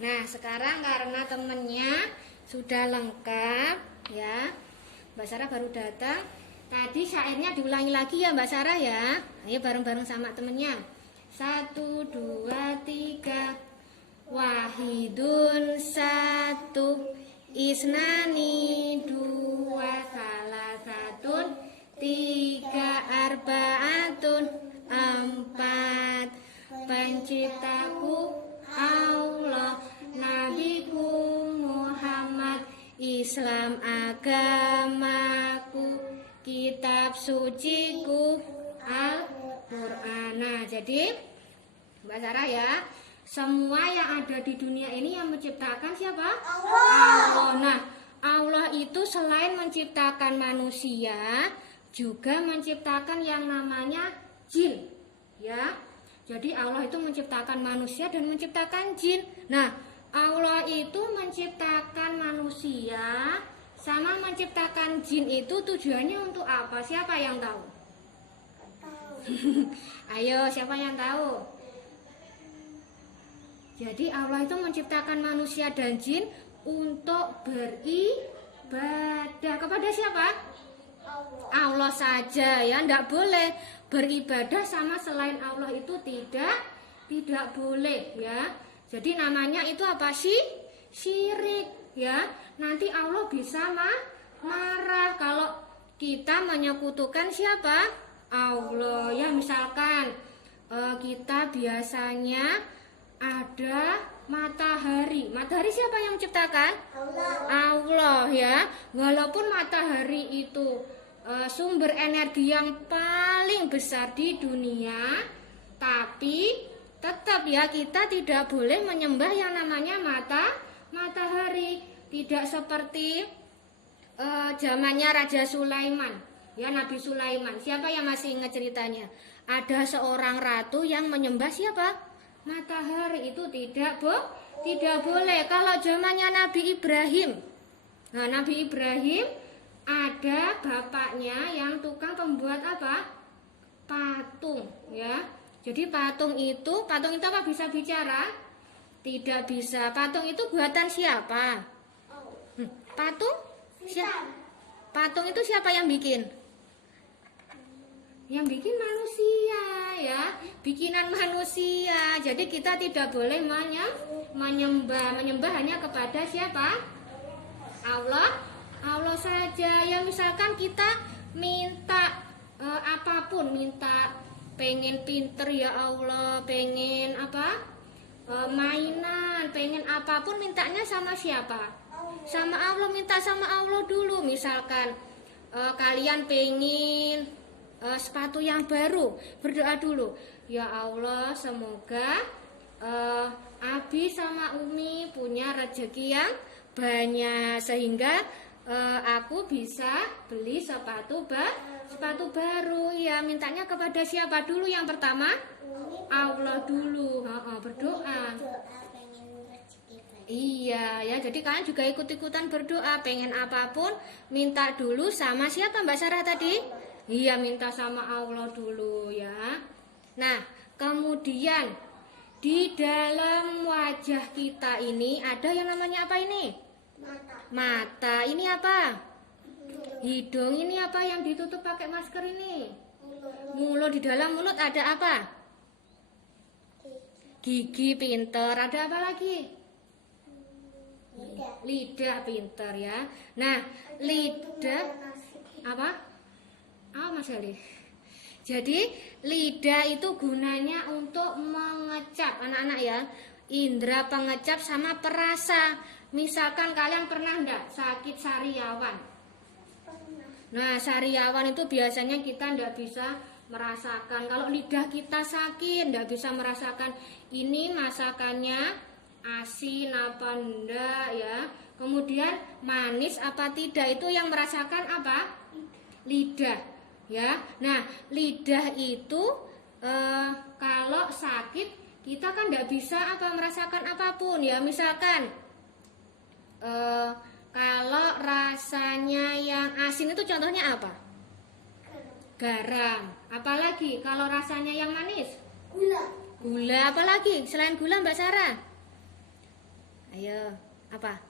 Nah, sekarang karena temennya sudah lengkap ya. Mbak Sarah baru datang. Tadi syairnya diulangi lagi ya Mbak Sarah ya. Ayo bareng-bareng sama temennya. 1, 2, 3. Wahidun 1, isnani 2, salasatun 3, arbaatun 4. Penciptaku Allah, nabiku Muhammad, Islam agamaku, kitab suciku Al-Qur'an. Nah, jadi Mbak Sarah ya, semua yang ada di dunia ini yang menciptakan siapa? Allah. Nah, Allah itu selain menciptakan manusia, juga menciptakan yang namanya jin. Ya. Jadi Allah itu menciptakan manusia dan menciptakan jin. Nah, Allah itu menciptakan manusia sama menciptakan jin itu tujuannya untuk apa? Siapa yang tahu? Ayo, siapa yang tahu? Jadi Allah itu menciptakan manusia dan jin untuk beribadah kepada siapa? Allah saja ya, tidak boleh beribadah sama selain Allah, itu tidak boleh ya. Jadi namanya itu apa sih? Syirik ya. Nanti Allah bisa marah kalau kita menyekutukan siapa? Allah ya. Misalkan kita biasanya ada matahari. Matahari siapa yang menciptakan? Allah ya. Walaupun matahari itu sumber energi yang paling besar di dunia, tapi tetap ya kita tidak boleh menyembah yang namanya matahari. Tidak seperti zamannya Raja Sulaiman ya, Nabi Sulaiman. Siapa yang masih ingat ceritanya? Ada seorang ratu yang menyembah siapa? Matahari. Itu tidak boleh. Kalau zamannya Nabi Ibrahim, nah Nabi Ibrahim ada bapaknya yang tukang pembuat apa? Patung ya. Jadi patung itu apa bisa bicara? Tidak bisa. Patung itu buatan siapa? Patung? Patung itu siapa yang bikin? Yang bikin manusia ya, bikinan manusia. Jadi kita tidak boleh menyembah hanya kepada siapa? Allah saja ya. Misalkan kita minta apapun, minta pengen pinter ya Allah, pengen apa? Mainan, pengen apapun, mintanya sama siapa? Sama Allah. Minta sama Allah dulu. Misalkan kalian pengen sepatu yang baru, berdoa dulu, ya Allah semoga Abi sama Umi punya rezeki yang banyak sehingga aku bisa beli sepatu baru ya. Mintanya kepada siapa dulu yang pertama? Allah dulu. Berdoa. Iya ya, jadi kalian juga ikut-ikutan berdoa. Pengen apapun minta dulu sama siapa Mbak Sarah tadi? Iya, minta sama Allah dulu ya. Nah, kemudian di dalam wajah kita ini ada yang namanya apa ini? Mata. Ini apa? Hidung. Ini apa yang ditutup pakai masker ini? Mulut. Di dalam mulut ada apa? Gigi. Pinter. Ada apa lagi? Lidah. Pinter ya. Nah, lidah apa? Mas Ali. Jadi lidah itu gunanya untuk mengecap anak-anak ya. Indra pengecap sama perasa. Misalkan kalian pernah enggak sakit sariawan? Nah, sariawan itu biasanya kita enggak bisa merasakan. Kalau lidah kita sakit, enggak bisa merasakan ini masakannya asin apa enggak ya. Kemudian manis apa tidak, itu yang merasakan apa? Lidah ya. Nah, lidah itu kalau sakit kita kan enggak bisa merasakan apapun ya. Misalkan kalau rasanya yang asin itu contohnya apa? Garam. Apalagi kalau rasanya yang manis? Gula. Gula. Apalagi selain gula Mbak Sarah? Ayo, apa?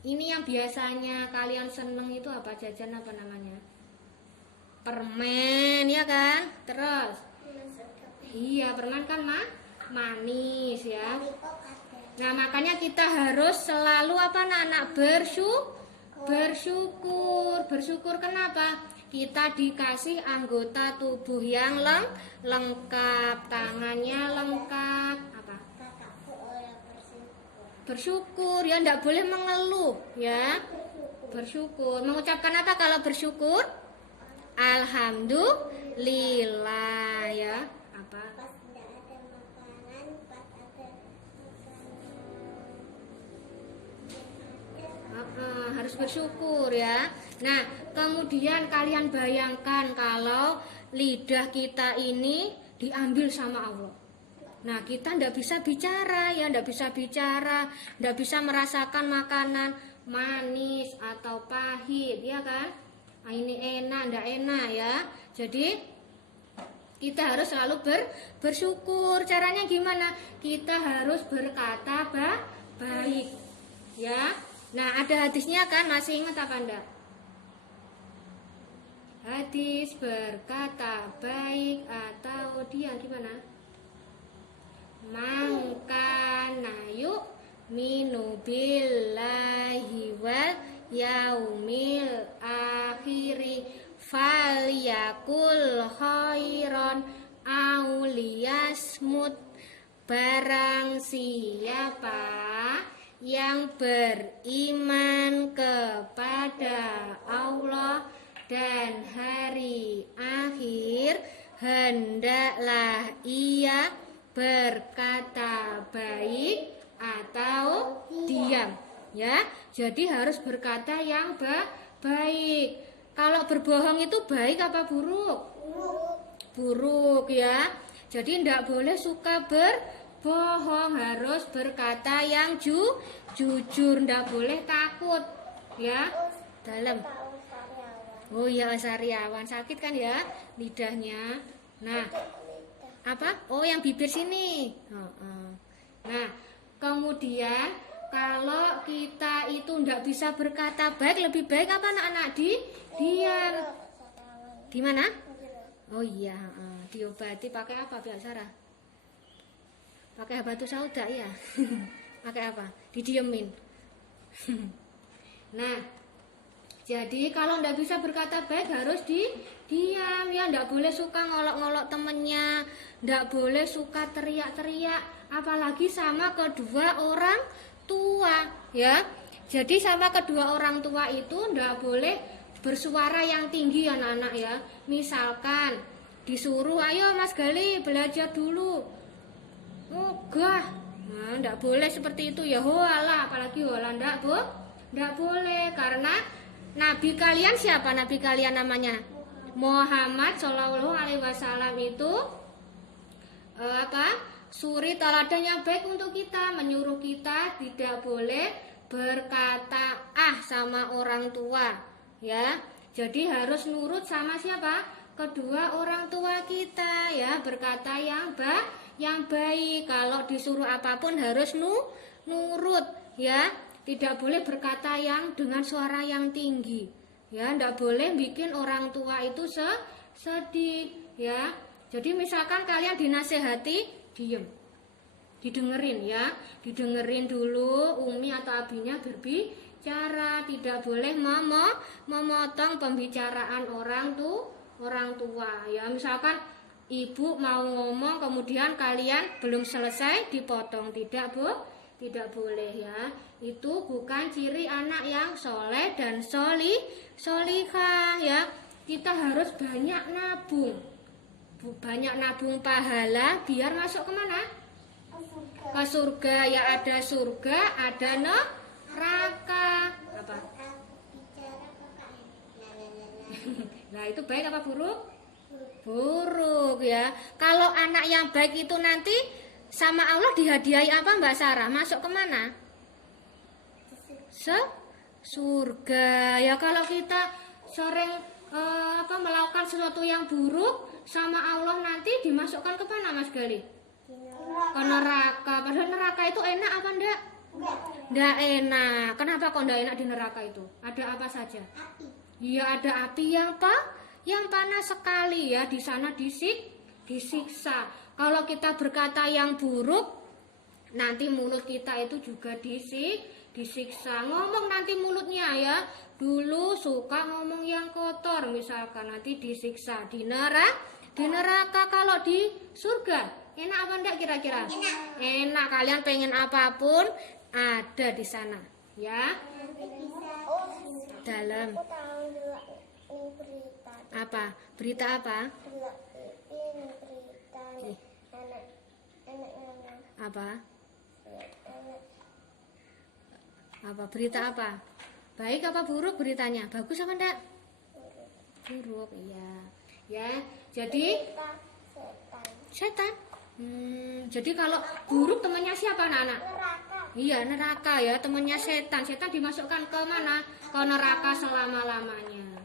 Ini yang biasanya kalian seneng itu apa, jajan apa namanya? Permen, ya kan? Terus? Iya, permen kan manis ya. Nah, makanya kita harus selalu apa anak-anak bersyukur. Bersyukur kenapa? Kita dikasih anggota tubuh yang lengkap, tangannya lengkap. Apa? Bersyukur ya, enggak boleh mengeluh ya. Bersyukur. Mengucapkan apa kalau bersyukur? Alhamdulillah ya. Apa? Harus bersyukur ya. Nah, kemudian kalian bayangkan kalau lidah kita ini diambil sama Allah. Nah, kita ndak bisa bicara ya, ndak bisa merasakan makanan manis atau pahit ya kan. Nah, ini enak ndak enak ya. Jadi kita harus selalu bersyukur. Caranya gimana? Kita harus berkata baik ya. Nah, ada hadisnya kan? Masih ingat apa enggak? Hadis berkata baik atau dia gimana? Mangkana yu'minu billahi wal yaumil akhiri falyakul khairon aw liyasmut. Barang siapa yang beriman kepada Allah dan hari akhir, hendaklah ia berkata baik atau diam ya. Jadi harus berkata yang baik. Kalau berbohong itu baik apa buruk? Buruk ya. Jadi tidak boleh suka berbohong, harus berkata yang jujur, ndak boleh takut ya. Dalam. Oh iya, sariawan sakit kan ya lidahnya. Nah, apa? Oh, yang bibir sini. Nah, kemudian kalau kita itu ndak bisa berkata baik, lebih baik apa anak-anak? Diam. Di mana? Oh iya, diobati pakai apa biasa? Pakai batu sauda ya. Pakai apa? Didiemin. Nah, jadi kalau ndak bisa berkata baik harus diam ya, ndak boleh suka ngolok-ngolok temennya, ndak boleh suka teriak-teriak, apalagi sama kedua orang tua ya. Jadi sama kedua orang tua itu ndak boleh bersuara yang tinggi anak-anak ya. Misalkan disuruh, ayo Mas Gali belajar dulu. Enggak, nah, ndak boleh seperti itu ya. Hoalah, apalagi hoalah ndak boleh, karena Nabi kalian siapa? Nabi kalian namanya Muhammad Shallallahu Alaihi Wasallam itu suri teladan yang baik untuk kita, menyuruh kita tidak boleh berkata sama orang tua ya. Jadi harus nurut sama siapa? Kedua orang tua kita ya, berkata yang baik. Kalau disuruh apapun harus nurut ya. Tidak boleh berkata yang dengan suara yang tinggi ya, tidak boleh bikin orang tua itu sedih ya. Jadi misalkan kalian dinasehati, diem, didengerin ya, didengerin dulu umi atau abinya berbicara. Tidak boleh memotong pembicaraan orang tua ya. Misalkan ibu mau ngomong kemudian kalian belum selesai dipotong, tidak boleh ya. Itu bukan ciri anak yang soleh dan solihah ya. Kita harus banyak nabung pahala biar masuk kemana? Ke surga ya. Ada surga, ada neraka. Apa? Nah, itu baik apa buruk? Buruk ya. Kalau anak yang baik itu nanti sama Allah dihadiahi apa Mbak Sarah? Masuk kemana? Surga ya. Kalau kita sering melakukan sesuatu yang buruk, sama Allah nanti dimasukkan ke mana Mas Gali? Ke neraka. Padahal neraka itu enak apa enggak? Nggak enak. Kenapa kok nggak enak di neraka itu? Ada apa saja? Api. Iya, ada api yang yang panas sekali ya. Di sana disiksa. Kalau kita berkata yang buruk, nanti mulut kita itu juga disiksa. Ngomong nanti mulutnya ya. Dulu suka ngomong yang kotor, misalkan nanti disiksa di neraka. Kalau di surga enak apa enggak kira-kira? Enak. Kalian pengen apapun ada di sana ya. Dalam Aku tahu juga ini berita. apa? Berita apa? Ini berita nih. Anak Apa? anak Apa berita apa? Baik apa buruk beritanya? Bagus apa enggak? Buruk, iya. Ya, jadi kita setan. setan. Jadi kalau buruk temannya siapa anak-anak? Neraka. Iya, neraka ya, temannya setan. Setan dimasukkan ke mana? Ke neraka selama-lamanya.